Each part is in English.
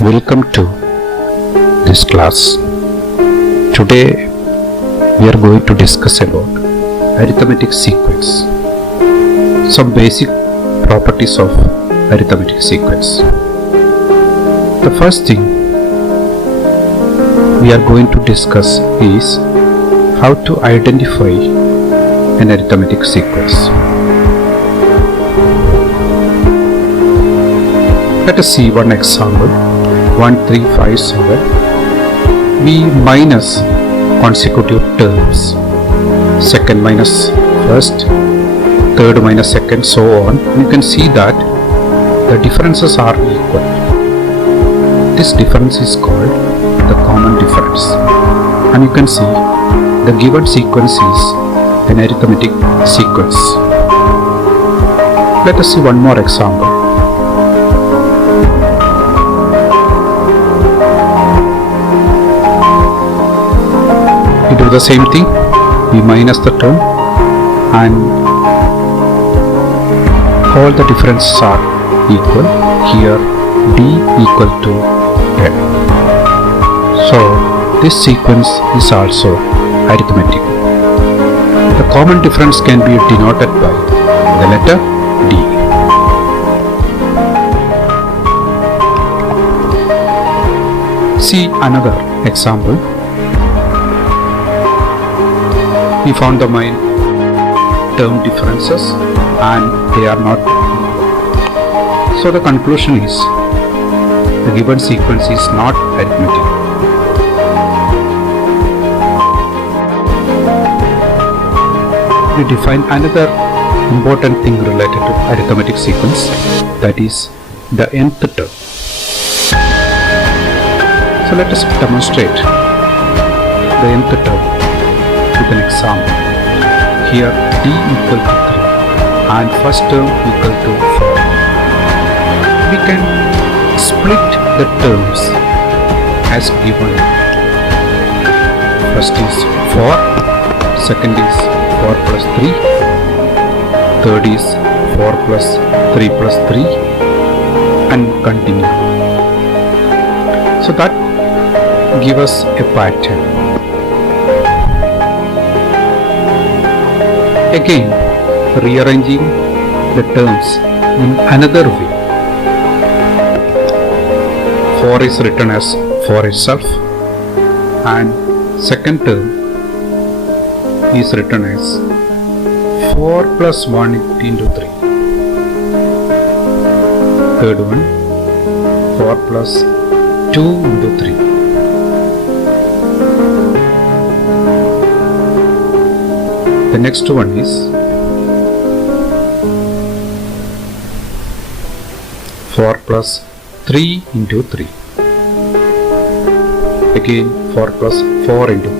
Welcome to this class. Today we are going to discuss about arithmetic sequence. Some basic properties of arithmetic sequence. The first thing we are going to discuss is how to identify an arithmetic sequence. Let us see one example. 1, 3, 5, 7. We minus consecutive terms. Second minus first, third minus second, so on. You can see that the differences are equal. This difference is called the common difference. And you can see the given sequence is an arithmetic sequence. Let us see one more example. We do the same thing. We minus the term and all the differences are equal. Here D equal to 10. So this sequence is also arithmetic. The common difference can be denoted by the letter D. See another example. We found the main term differences and they are not equal. So the conclusion is the given sequence is not arithmetic. We define another important thing related to arithmetic sequence, that is the nth term. So let us demonstrate the nth term with an example. Here D equal to 3 and first term equal to 4. We can split the terms as given. First is 4, second is 4 plus 3, third is 4 plus 3 plus 3, and continue. So that gives us a pattern. Again, rearranging the terms in another way. 4 is written as 4 itself and second term is written as 4 plus 1 into 3. Third one, 4 plus 2 into 3. The next one is 4 plus 3 into 3. Again 4 plus 4 into 3.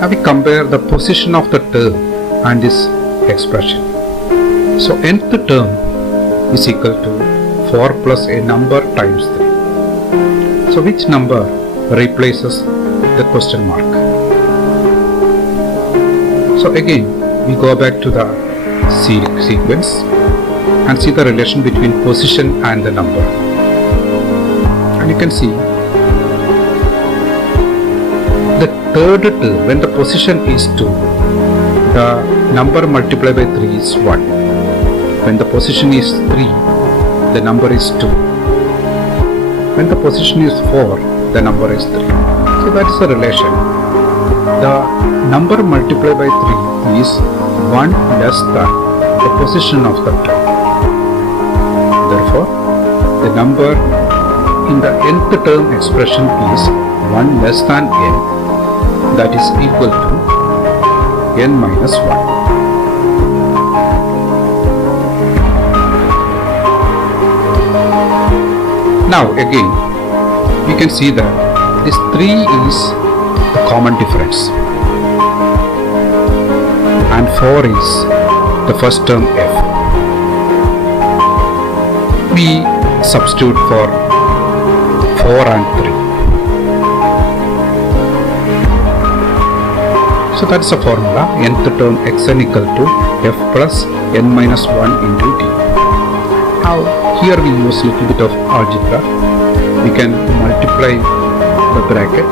Now we compare the position of the term and this expression. So nth term is equal to 4 plus a number times 3. So which number replaces the question mark? So again we go back to the sequence and see the relation between position and the number. And you can see the third term, when the position is 2, the number multiplied by 3 is 1. When the position is 3, the number is 2. When the position is 4, the number is 3. So that is the relation. The number multiplied by 3 is 1 less than the position of the term. Therefore, the number in the nth term expression is 1 less than n, that is equal to n minus 1. Now again, we can see that this 3 is the common difference and 4 is the first term f. We substitute for 4 and 3. So that's the formula. Nth term xn equal to f plus n minus 1 into d. Now here we use little bit of algebra. we can multiply the bracket.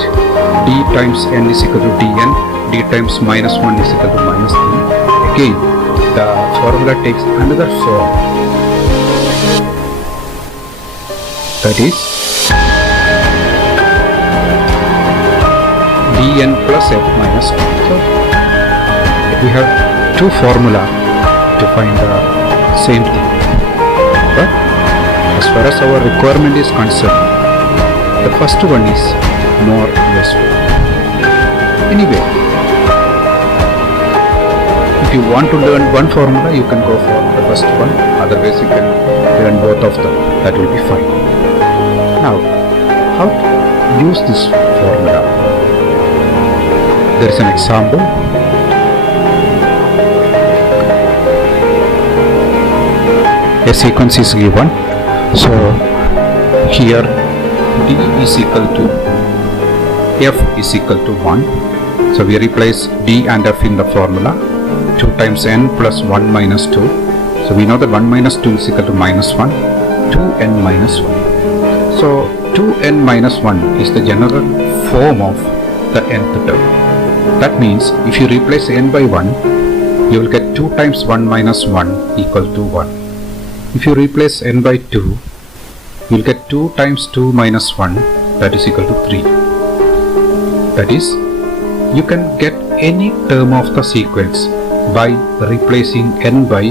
D times n is equal to dn, d times minus 1 is equal to minus 3. Again, the formula takes another form. That is dn plus f minus 2. So we have two formula to find the same thing. But as far as our requirement is concerned, the first one is more useful. Anyway, if you want to learn one formula, you can go for the first one. Otherwise, you can learn both of them. That will be fine. Now, how to use this formula? There is an example. A sequence is given. So here d is equal to f is equal to 1. So we replace d and f in the formula. 2 times n plus 1 minus 2. So we know that 1 minus 2 is equal to minus 1. 2n minus 1. So 2n minus 1 is the general form of the nth term. That means if you replace n by 1, you will get 2 times 1 minus 1 equal to 1. If you replace n by 2, you will get 2 times 2 minus 1, that is equal to 3. That is, you can get any term of the sequence by replacing n by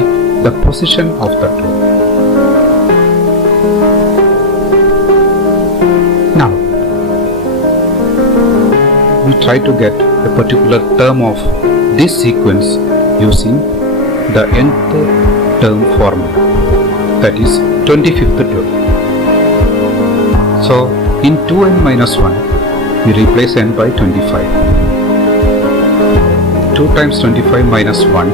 the position of the term. Now, we try to get a particular term of this sequence using the nth term formula, that is 25th term. So in 2n minus 1, we replace n by 25. 2 times 25 minus 1,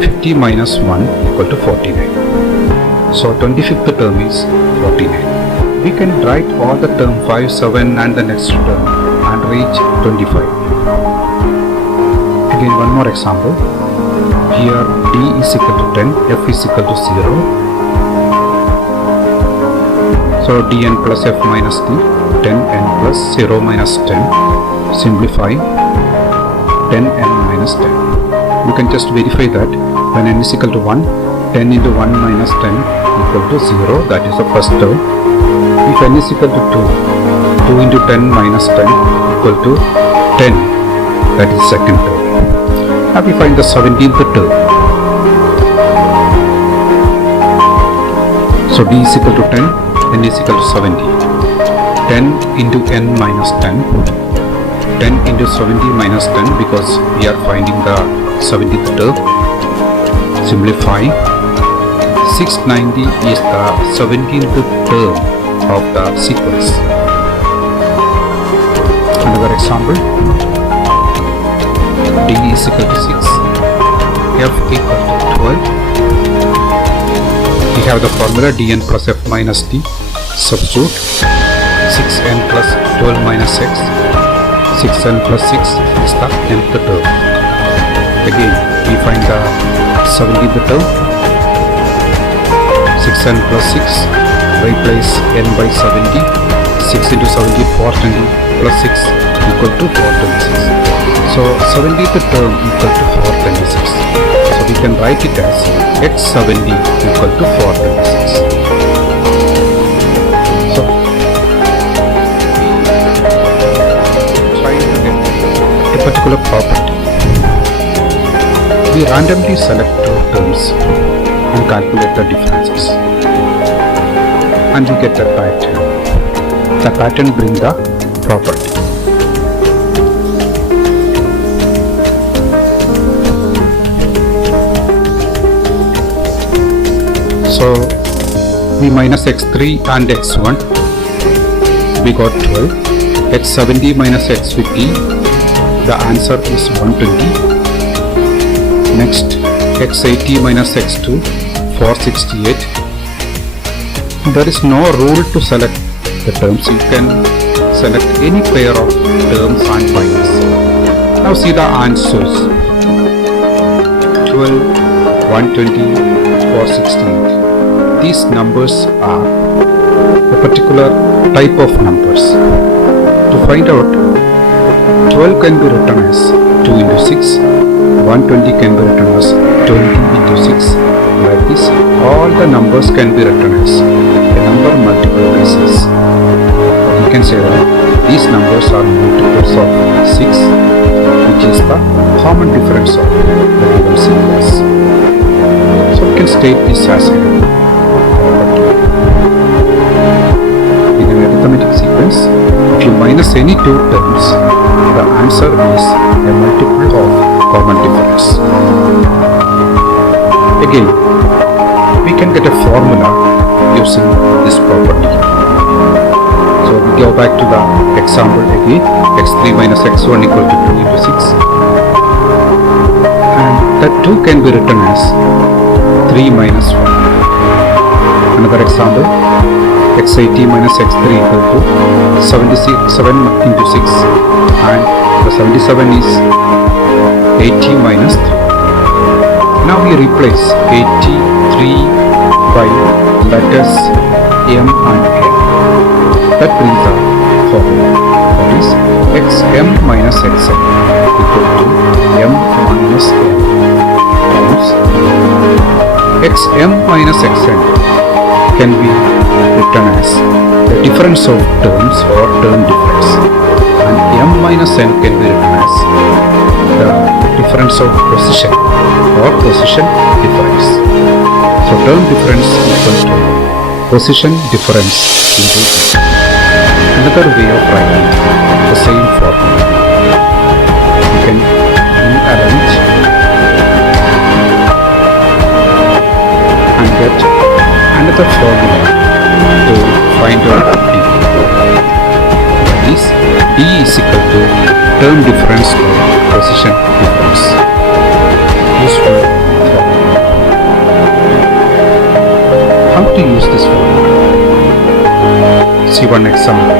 50 minus 1 equal to 49. So 25th term is 49. We can write all the term 5, 7 and the next term and reach 25. Again, one more example. Here d is equal to 10, f is equal to 0. So dn plus f minus d, 10n plus 0 minus 10. Simplify 10n minus 10. You can just verify that when n is equal to 1, 10 into 1 minus 10 equal to 0, that is the first term. If n is equal to 2, 2 into 10 minus 10 equal to 10, that is second term. Now we find the 17th term. So d is equal to 10, n is equal to 70. 10 into n minus 10. 10 into 70 minus 10, because we are finding the 70th term. Simplify. 690 is the 17th term of the sequence. Another example. D is equal to 6. F equal to 12. We have the formula dn plus f minus d. Substitute 6n plus 12 minus x. 6n plus 6 is the nth term. Again, we find the 70th term. 6n plus 6, replace n by 70. 6 into 70, 420 plus 6 equal to 426. So 70th term equal to 426. So we can write it as x70 equal to 426. So try to get a particular property. We randomly select two terms and calculate the differences, and we get a pattern. The pattern brings the property. So we minus x3 and x1, we got 12. x70 minus x50, the answer is 120. Next, x80 minus x2, 468. There is no rule to select the terms. You can select any pair of terms and minus. Now see the answers. 12, 120, 468. These numbers are a particular type of numbers. To find out, 12 can be written as 2 into 6, 120 can be written as 20 into 6. Like this, all the numbers can be written as a number multiple by 6. We can say that these numbers are multiples of 6, which is the common difference of the given sequence. So we can state this as a in an arithmetic sequence, if you minus any two terms, the answer is a multiple of common difference. Again, we can get a formula using this property. So we go back to the example again, x3 minus x1 equal to 2 into 6. And that 2 can be written as 3 minus 1. Another example, x80 minus x3 equal to 7 into 6, and the 77 is 80 minus 3. Now we replace 83 by letters m and n. That brings the formula, that is xm minus xn equal to m minus n times xm minus xn can be written as the difference of terms or term difference, and m minus n can be written as the difference of position or position difference. So term difference equal to position difference into t. Another way of writing the same formula, you can rearrange and get another formula to find out d. That is, d is equal to term difference or position difference. Useful formula. How to use this formula? See one example.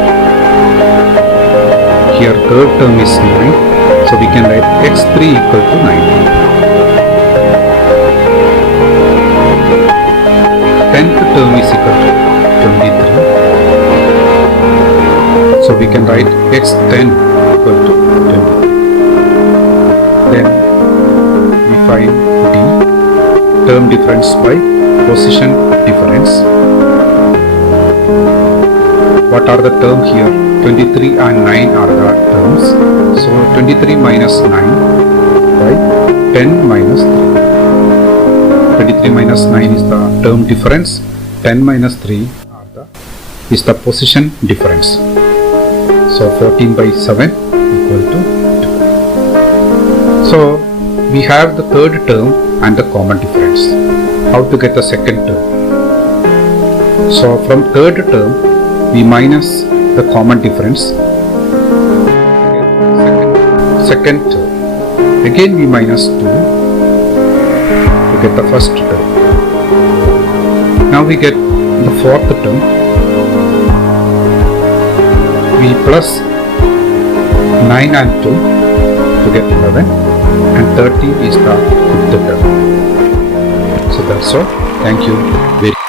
Here third term is 9, so we can write x3 equal to 9. 10th term is equal to 23. So we can write x10 equal to 20. Then we find d, term difference by position difference. What are the terms here? 23 and 9 are the terms. So 23 minus 9 by 10 minus 3. 23 minus 9 is the term difference. 10 minus 3 is the position difference. So 14 by 7 equal to 2. So we have the third term and the common difference. How to get the second term? So from third term we minus the common difference. Second term. Again we minus 2 to get the first term. Now we get the fourth term. We plus 9 and 2 to get 11, and 30 is the fifth term. So that's all. Thank you very much.